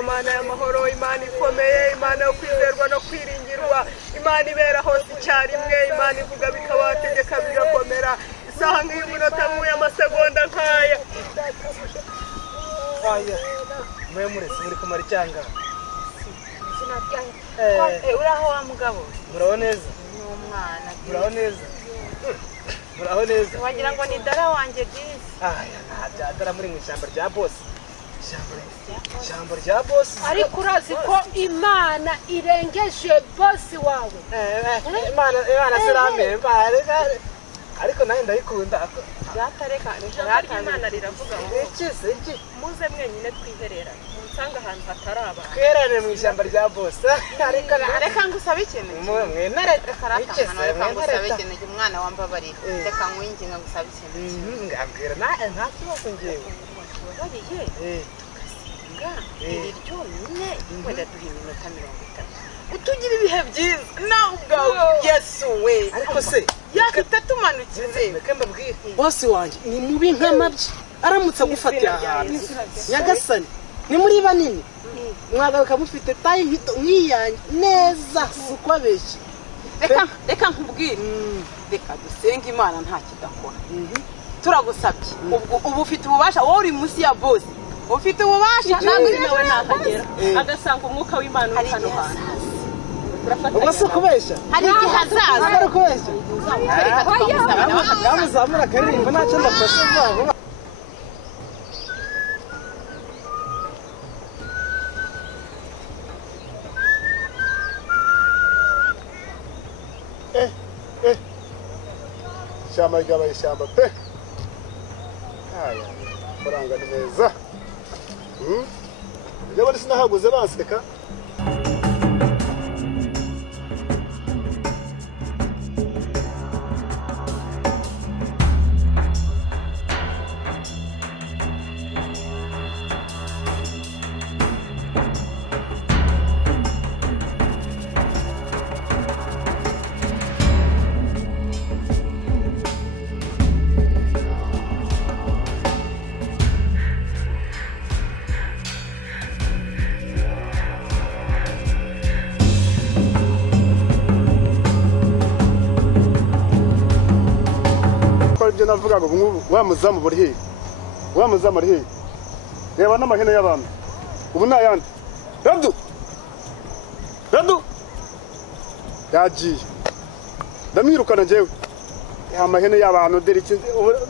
Imana y'amahoro, Imana ikomeye, Imana yo kwizerwa no kwiringirwa, Imana ibera hose icyarimwe, Imana ivuga bikabategeka bigakomera, isaha nk'iy'umunota nk'uyu amasegonda nk'aya. Mwe murese muri kumara icyanga. Uraho wa mugabo? Muraho neza. Ni umwana. Muraho neza. Muraho neza. Wagira ngo ni dara wanjye disi. Nta dara muri mu ishyamba rya boss. Ishyamba rya boss. Ariko urazi ko Imana irengeje boss wawe. Imana sirame ariko nawe ndayikunda. Byatareka Imana riravuga ngo iki muze mwenyine twiherera munsanga ahantu hatari abantu twerane mu ishyamba rya boss. Ariko reka ngusabe ikintu mwenere reka ngusabe ikintu umwana wambabarira reka nkwinginga ngusabe ikintu ngambwira nta kibazo ngewe bariye tugasinga iryo nyine wenda duha iminota 30 utugira ibihe byiza nawe ubwawe Yesu we ariko se yakita tumanukize reka mbabwire boss wanjye ni mubi nk'amabyi aramutse agufatiye ahantu Nyagasani ni muri banini mwagaruka mufite tayi nk'iyanjye neza uko abeshye reka nkubwire reka dusenge Imana nta kidakora turagusabye ubu ufite ububasha wowe uri munsi ya boss ufite ububasha ntabwo nawe nakagera agasanga umwuka w'Imana uri hano hantu ubase kubeshya hari igihe hazaza ari kubeshya reka tukamusaba yamuzamura akaririmba ntacyo ndafashe vuba ishyamba ryabaye ishyamba pe faranga ni meza njye bari sinahaguze baseka ibyo navugaga ubu wamuzamu buri hehe wamuzamu ari hehe reba n'amahene y'abantu ubu nayandi Radu yagiye ndamwirukana njyewe amahene y'abantu deriki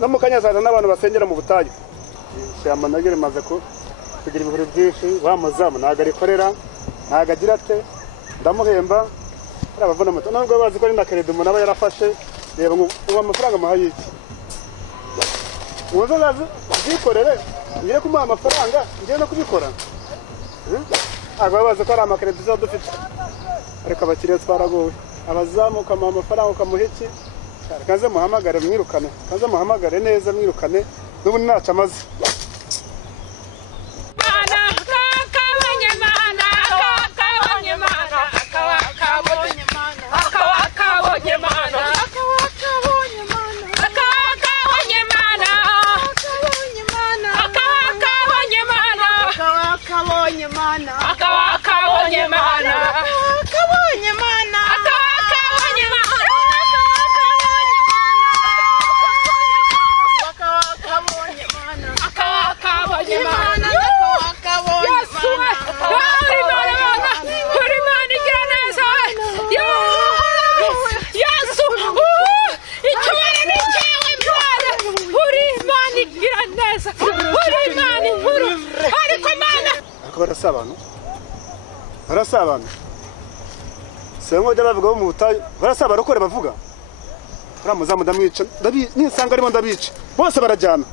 no mu Kanyazaza n'abantu basengera mu butayu ishyamba nagere maze kugira ibihuru byinshi wamuzamu ntago arikorera ntago agira ate ndamuhemba ari abavuna moto nubwo bazi ko ari na credit umuntu aba yarafashe reba ngo amafaranga muhaye iki uwo zaza bikorere ngire kumuha amafaranga ngiye no kubikora bazi ko ari amakredi zo dufite ariko abakiriya twaragowe abazamuka mu amafaranga ukamuha iki kaze muhamagare mwirukane kaze muhamagare neza mwirukane n'ubu ntaca amaze barasabana sengo jya bavuga mu butayu barasaba rukore bavuga ramuzamu ndamwica nisanga arimo ndabica bose barajyana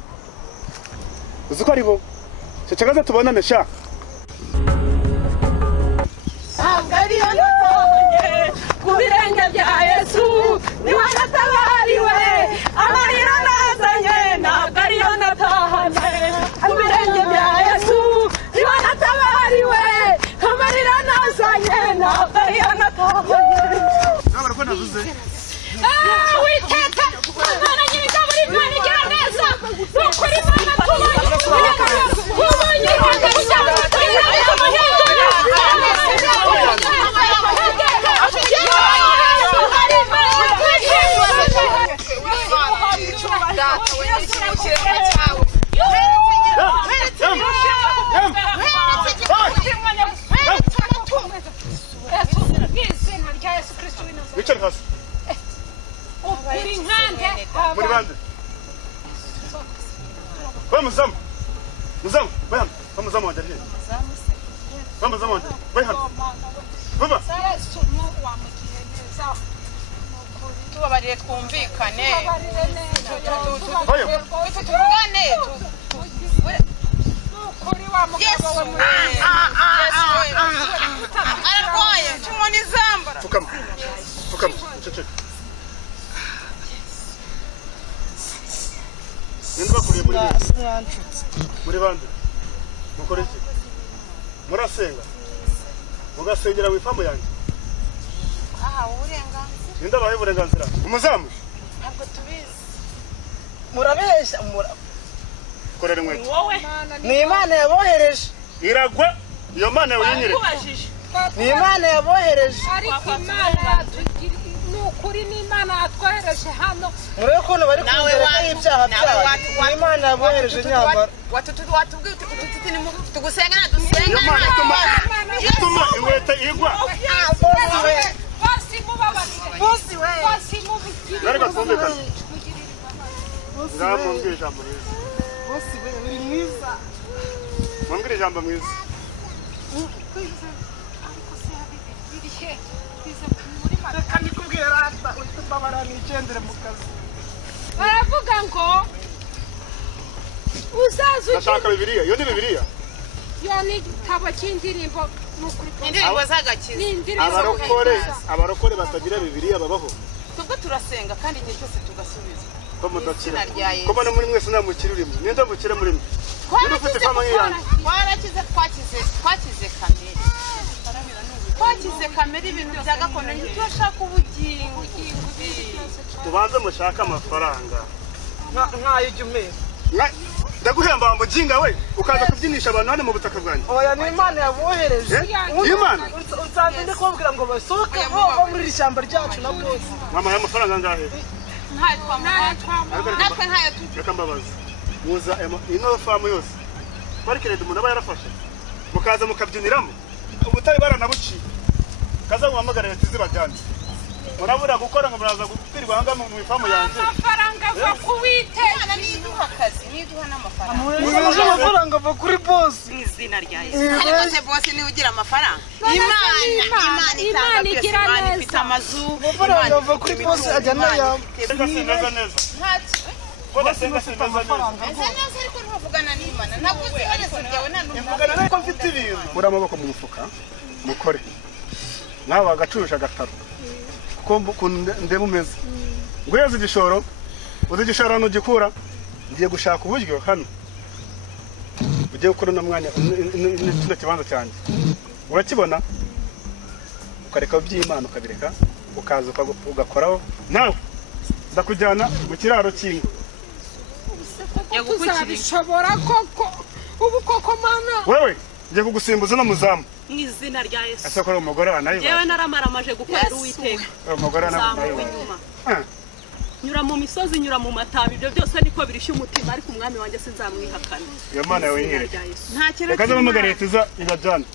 uzi ko aribo cecagaze tubonane sha Angariyo nabonye ku birenge bya Yesu niwe natabariwe amarira nazanye ntabwo ariyo natahanye navuze witeka Imana nyir'ingabo Imana igira neza nukuri Imana tubonye Richard hasi muri bande bamuzamu bayan bamuzamu wanje ari bamuzamu wanje bayan baba tubabarire twumvikane tuvugane ararwaye tumoni zambara fukama ceceka Nindwa kuri muri bande mukore iki murasenga mugasengera wifamu yanjye uburenganzira ninda baye uburenganzira umuzamu ntabwo tubizi murabeshya korera inkweto ni Imana yabohereje iragwa iyo mana yinyereka ni Imana yabohereje ariko Imana nukuri ni Imana yatwohereje hano murebe ko bari kumwereka ibyaha byabo ni Imana yabohereje nyambara watubwiye tugusenga na dusenga iyo mana ituma inkweto igwa basi mubabarire basi mubigire nareka twumvikane nzamumbwira ijambo mwiza bose biri mwiza mumbwira ijambo mwiza reka nikubwira rata utubabara nigendere mu kazi baravuga ngo uzaza ndashaka bibiliya iyo ni bibiliya yo ni igitabo cy'indirimbo nukuri indirimbo z'agakiza ni indirimbo abarokore batagira bibiliya babaho tubwo turasenga kandi igihe cyose tugasubiza ko mudakira Izina rya Yesu. ko bano muri mwese nta mukiri urimo ninde mukire muri mwe niba ufite fama nk'iyanjye twakize kamere ibintu bya gakondo ntitubashaka ubugingo tubanze mushaka amafaranga nkayo ujya umera ndaguhemba mujinga we ukaza kubyinisha abantu hano mu butaka bwanjye oya ni Imana yabohereje Imana unsanze ndi kubabwira ngo basohoke bo muri iri shyamba ryacu na bose mama amafaranga angahe natwe ntayo reka mbabaza muza ino famu yose parike leta umuntu aba yarafashe mukaza mukabyiniramo ubutari baranabuciye kaza muhamagara leta izibajyane murabura gukora ngo muraza gupfirwa ahanga mu ifamu yanjye amafaranga ava ku Uwiteka niduha akazi niduha n'amafaranga muzi amafaranga ava kuri bosi mu izina rya Yesu ariko bose niwe ugira amafaranga Imana igira Imana ifite neza amazu amafaranga ava kuri bosi ajya n'ayamba senga neza ko ndasenga neza ariko ntuvugana n'Imana ntabwo uzi iherezo ryawe nta n'umwe mvugana ariko mfite ibintu muri amaboko mu mufuka mukore nawe agacurusha agataro kuko ndeba umeze nguheze igishoro uzi igishoro hano ugikura ngiye gushaka uburyo hano ugiye gukora uno mwanya kino kibanza cyanjye urakibona ukareka by'Imana ukabireka ukaza ugakoraho nawe ndakujyana mu kiraro cy'inka uzabishobora koko ubu koko Mana wewe ngiye kugusimbuza no muzamu mu izina rya Yesu ese ko umugore wanayiba yewe naramaramaje gukorera Uwiteka umugore zamuwe inyuma nyura mu misozi nyura mu matabi ibyo byose niko birishya umutima ariko umwami wanjye sinzamwihakana iyo Mana yawe yihereye nta kintu reka zamamagara leta iza ibajyane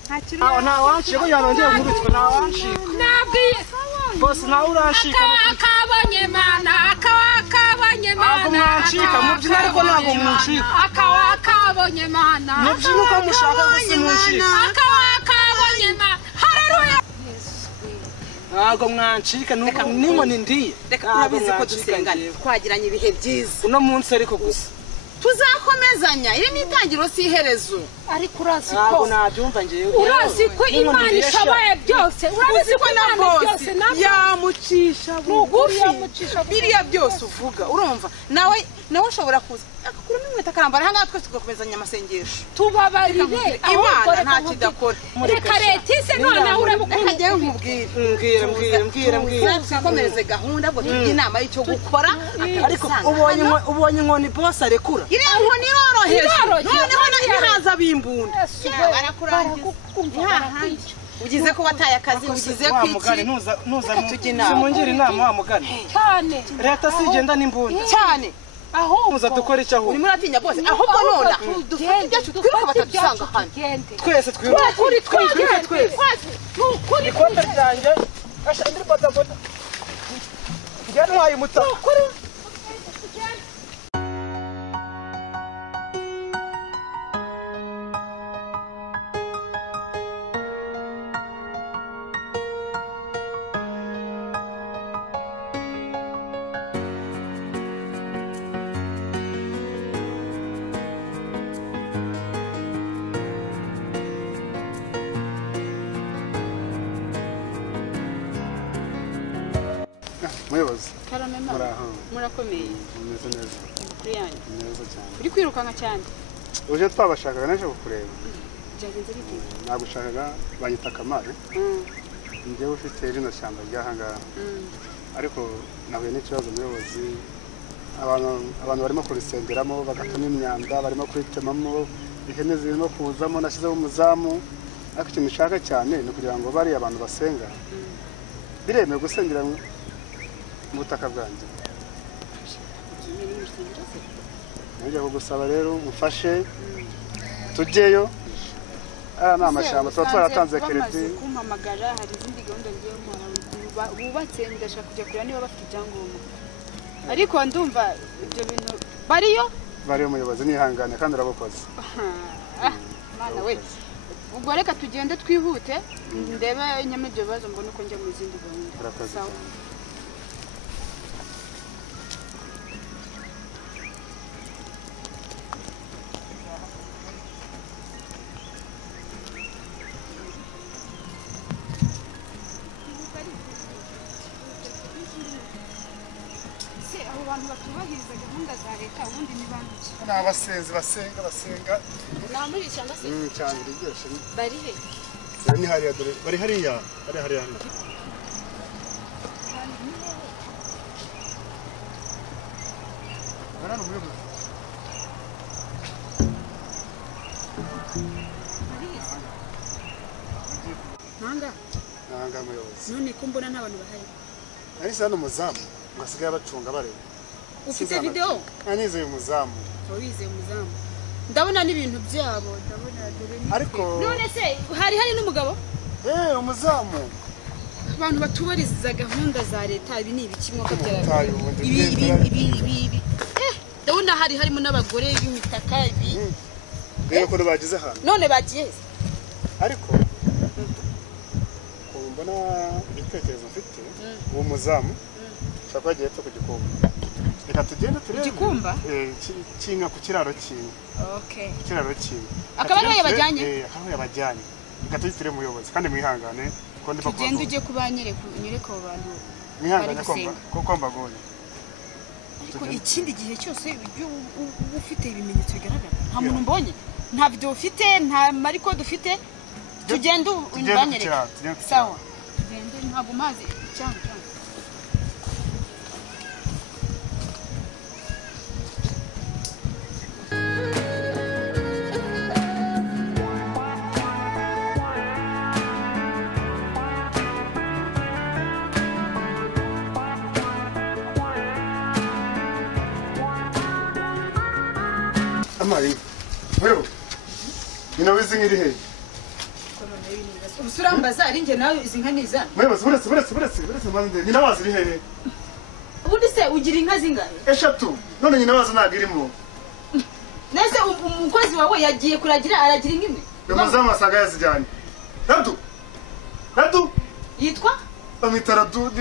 nta wancika ko yanongeye nkubitwe nta wancika nabwiye bosi nawe urancika akabonye Mana akabonye ntabwo Mana mwancika mubyina ariko ntabwo muncika akabonye Mana mubyina uko mushaka gusa muncika akabonye Mana haleluya ntabwo mwancika n'inkoni ndiye reka urabizi ko dusengana twagiranye ibihe byiza uno munsi ariko gusa tuzakomezanya iri ni itangiro si iherezo ariko urazi ntabwo ko nabyumva ngewe urazi ko Imana ishoboye byose urazi ko na Imana byose bosi yamucisha bugufi yamucisha bugufi. biriya byose uvuga urumva nawe ushobora kuza akakuramo inkweto akarambara ahangaha twese tugakomezanya amasengesho tubabarire Imana nta kidakora reka retise noneho urabukunda ntajyayo nkubwira mbwira twikomereze gahunda ngo tujye inama y'icyo gukora ariko ubonye inkoni bosi arekura iriya nkoni iroroheje noneho ntihaza bimbunda ugize ko wataye akazi ugize ko iki nuza simungira inama wa mugani cyane leta sigenda n'imbunda cyane aho muza dukora icyo ahubwo urimo uratinya bose ahubwo nona dufate ibyacu twiruka batadusanga hano twese twiruka twese nukuri ikote ryanjye asha ndi bodaboda njye ntwaye umuta muyobozi Karame mama. muraho Murakomeye. mumeze neza Amakuru yanyu. neza cyane Uri kwirukanka cyane. uje twabashakaga naje kukureba Byagenze bite? nagushakaga banyita Kamari njyewe ufite rino shyamba ry'ahangaha ariko nahuye n'ikibazo muyobozi abantu barimo kurisengeramo bagatuma imyanda barimo kuritemamo ihene zirimo kuzamo nashyizeho umuzamu ariko ikintu nshaka cyane ni ukugira ngo bariya abantu basenga biremewe gusengera mu butaka bwanjye nijya kugusaba rero umfashe tujyeyo ariya ni amashyamba tuba twaratanze kereti bamaze kumpamagara hari izindi gahunda ngiye nkora bubatse ndashaka kujya kureba niba bafite ibyangombwa ariko ndumva ibyo bintu bariyo bariyo muyobozi nihangane kandi urabukoze mana we ubwo reka tugende twihute ndebe nyama ibyo bibazo mbona uko njya mu zindi gahunda urakoze Sawa. cyane Se abo bantu batubahiriza gahunda za leta ubundi ni bantu ki ni abasenzi basenga nta muri ishyamba se cyane riryoshye bari he ni hariya dore bari hariya hariya hano barano muyobozi ntanga nanga muyobozi none ko mbona nta bantu bahari ariko hano umuzamu basigaye bacunga bareba ufite video nizeye umuzamu wizeye umuzamu ndabona n'ibintu byabo ndabona dore ni ariko none se hari n'umugabo umuzamu abantu batubariza gahunda za leta ibi ni ibiki mwaka Umutayi ubundi ibi ndabona harimo n'abagore b'imitaka ibi rero ko bagize hano none bagiye he? ariko ko mbona igitekerezo mfite uwo muzamu ushaka bagiye to ku gikombe reka tugende turebe Igikumba? kinka ku kiraro cy'inka Okay. ku kiraro cy'inka Akaba ariho yabajyanye? aho yabajyanye reka tugitire umuyobozi kandi mwihangane ko ndi Tugende ujye kubanyereka unyereka abo bantu mwihangane bari gusenga. ko mbagoye ariko ikindi gihe cyose iyo uba ufite ibimenyetso bigaragara nta muntu mbonye nta video ufite nta mariko dufite tugende unyereka sawa tugende ntabwo mazi cyane cyane amari wewe inawizi ngiri he usurambaza ari nge nawe izi nka niza buretse manze nyina wazi iri hehe ubundi se ugira inka zingahe eshatu none nyina wazi ntabwo irimo nese umukozi wawe yagiye kuragira aragira inka imwe uyu muzamu asaga yazijyanye radu yitwa bamwita radu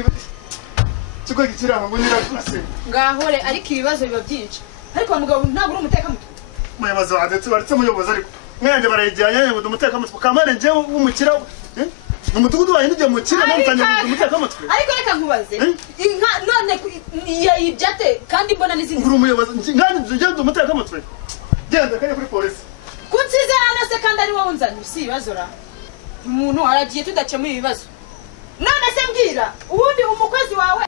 kigo gikiraho ngo nyirakurase ngahore ariko ibibazo biba byinshi ariko mugabo ntabwo uri umutekamutwe umuyobozi wanjye tubaretse umuyobozi ariko mwanjye barayijyanye ngo umutekamutwe kamare njyewe w'umukira umudugudu wawe nijye mukira namutanye umutekamutwe ariko reka nkubaze inka none yayibyate kandi mbona n'izindi uri umuyobozi nganje njye umutekamutwe genda kajya kuri polisi kunsize hano se kandi ari wowe unzanye si ibibazo ra umuntu aragiye tudakemura ibibazo none se mbwira ubundi umukozi wawe